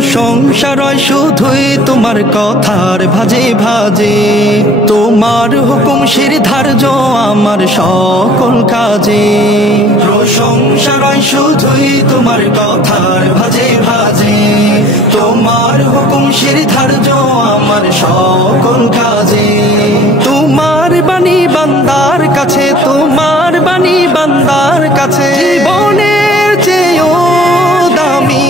প্রশংসা রয় শুধুই তোমার কথার ভাজে ভাজে, তোমার হুকুম শিরধার্য আমার সকল কাজে। প্রশংসা রয় শুধুই তোমার কথার ভাজে ভাজে, তোমার হুকুম শিরধার্য আমার সকল কাজে। তোমার বাণী বান্দার কাছে, তোমার বাণী বান্দার কাছে জীবনের চেয়েও দামি।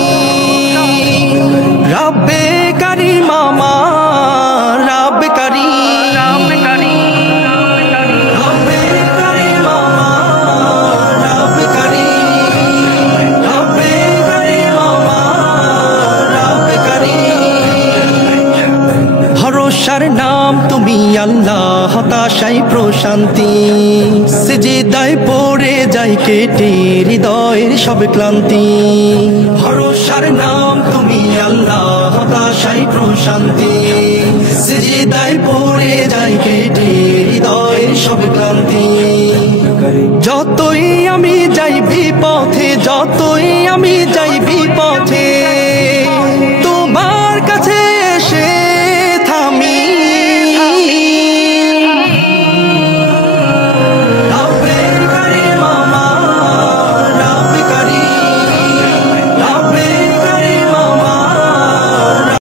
রব্বে কারীম আমার, রব্বে কারীম, রব্বে কারীম, রব্বে কারীম আমার, রব্বে কারীম, রব্বে কারীম আমার, রব্বে কারীম। ভরসার নাম তুমি আল্লাহ, হতাশাই প্রশান্তি, সিজদায় পড়ে যাই কেটে হৃদয়ের সব ক্লান্তি। ভরসার নাম তুমি আল্লাহ, হতাশাই প্রশান্তি, সিজদায় পড়ে যাই কেটে হৃদয়ের সব ক্লান্তি। যতই আমি যাই বিপথে, যতই আমি যাই